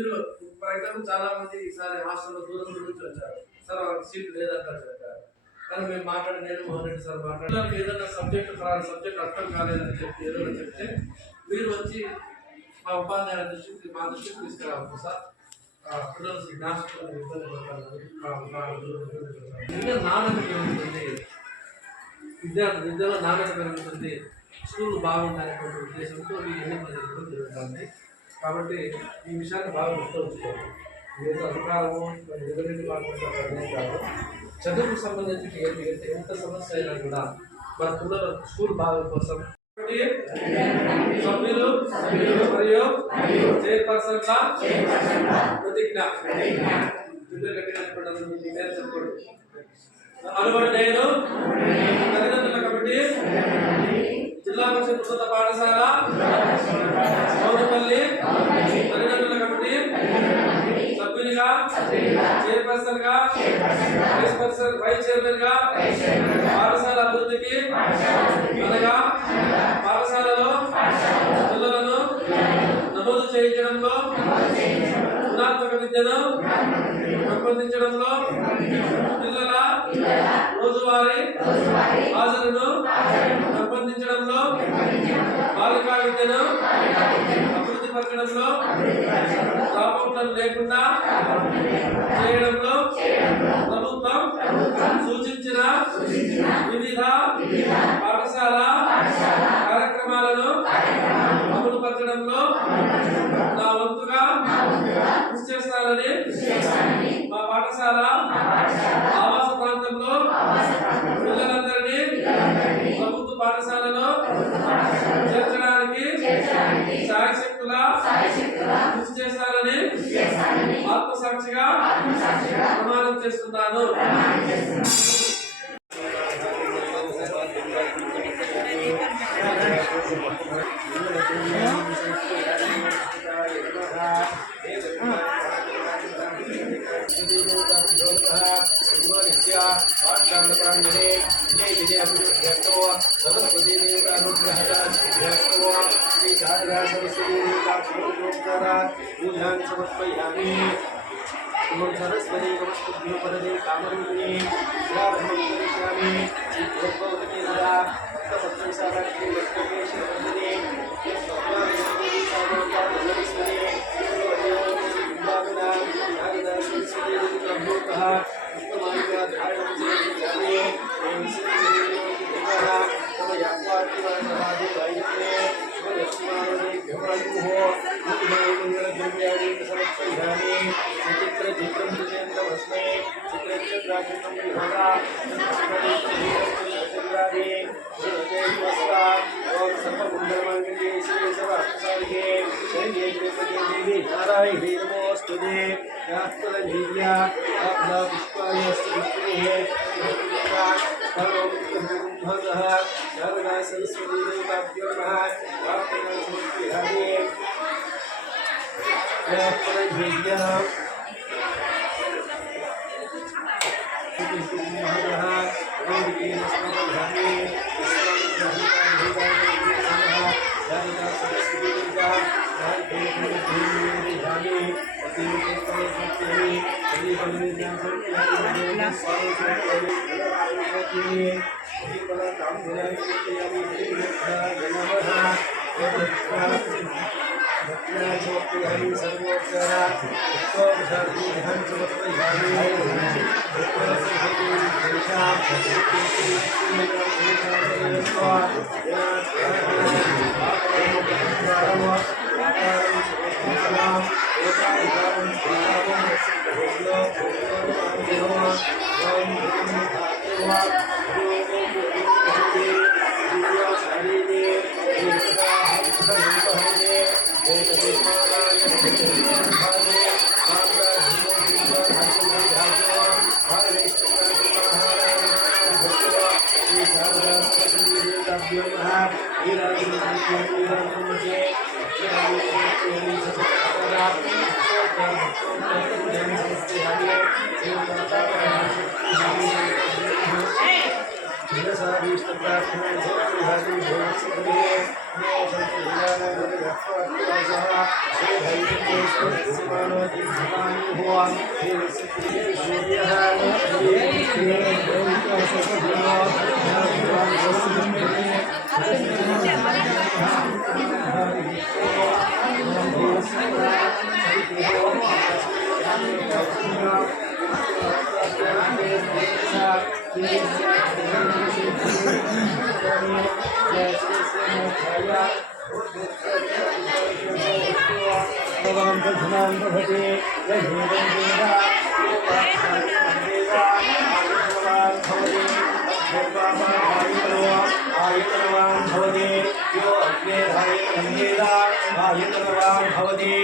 మీరు for example చాలా మంది ఈసారి హాస్టల్లో దూరం నుంచి వచ్చారు సార్, వాళ్ళకి సీట్ లేదంటారు చెప్పారు. కానీ మేము మాట్లాడి నేను మోహన్ రెడ్డి సార్ మాట్లాడి ఏదైనా సబ్జెక్ట్ అర్థం కాలేదని చెప్పి ఏదైనా చెప్తే మీరు వచ్చి మా ఉపాధ్యాయుల దృష్టికి మా దృష్టికి తీసుకురావచ్చు సార్. పిల్లలు జ్ఞాపకం ఇబ్బంది పడతారు, నాణ్యత పెరుగుతుంది, విద్యలో నాణ్యత పెరుగుతుంది, స్కూల్ బాగుంటాయనేటువంటి ఉద్దేశంతో ఈ ఎన్నికలు జరుగుతుంది. కాబట్టి ఈ విషయాన్ని బాగా గుర్తుంచుకోవాలి. ఏదో అధికారము ఎవరి మాట్లాడుతున్నారనే కాదు, చదువుకు సంబంధించి ఎంత సమస్య అయినా కూడా మన పిల్లల స్కూల్ బాగా కోసం సభ్యులు మరియు చైర్పర్సన్ల ప్రతిజ్ఞ అనుబడి నేను తల్లిదండ్రుల కమిటీ జిల్లా పరిషత్ ఉన్నత పాఠశాల మౌనపల్లి తల్లిదండ్రుల కమిటీ సభ్యునిగా చైర్పర్సన్ గా వైస్ చైర్మన్ గా పాఠశాల అభివృద్ధికి అనగా పాఠశాలలో పిల్లలను నమోదు చేయించడంలో గుణాత్మక విద్యను పెంపొందించడంలో పిల్లల రోజువారీ హాజరును పెంపొందించడంలో బాలికా విద్యను అభివృద్ధి పరచడంలో రాబోట్లను లేకుండా చేయడంలో ప్రభుత్వం సూచించిన వివిధ పాఠశాల కార్యక్రమాలను అమలు పరచడంలో నా వంతుగా కృషి చేస్తానని మా పాఠశాల ఆవాస ప్రాంతంలో పిల్లలందరినీ ప్రభుత్వ పాఠశాలలో చేర్చడానికి సాయశక్తులా కృషి చేస్తానని ఆత్మసాక్షిగా ప్రమాణం చేస్తున్నాను. सरस्वती नमस्तुभ्यो वरदे कामरूपिणी स्वाभं करिष्यामि चित्तोद्भवति सदा भक्तपत्रसारक्षे लक्ष्मीशेषवर्धिने यस्वामिनामि सामोपादनमस्मरे योगयोगसिद्धाविना नारदासंस्कृते प्रभूतः उत्तमायुगाधारणं सेविष्यामि एवं तव यात्वार्थिवासहादेवायत्ने स्वयस्मानोदेभ्यवायुः मङ्गलद्रव्याणि समर्पयामि चित्रं दुर्यन्तमस्मै चित्रक्षत्राकृतं विभवा ओम सर्वमङ्गलमाङ्गल्ये शिवे सर्वार्थसाधिके शरण्ये त्र्यम्बके देवी नारायणे नमोऽस्तुते यास्तुलजीव्या पुष्पायास्तु विष्णुः सर्वमुक्तभुजः शारदा सरस्वती देवताभ्यो नमः प्रार्थना समर्पयामि यास्तुलजीव्या आयतनवान् भवति यो अग्नेर्हायतनवान् भवति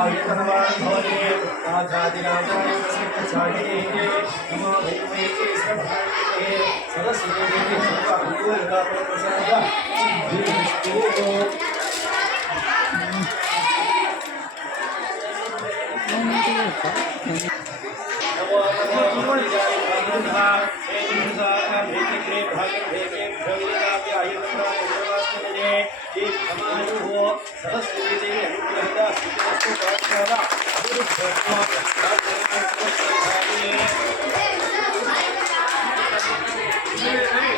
आयतनवान् भवति राजाधिराजाय नमो भैरवे सर्वभाग्ये सरस्वती सरस्वती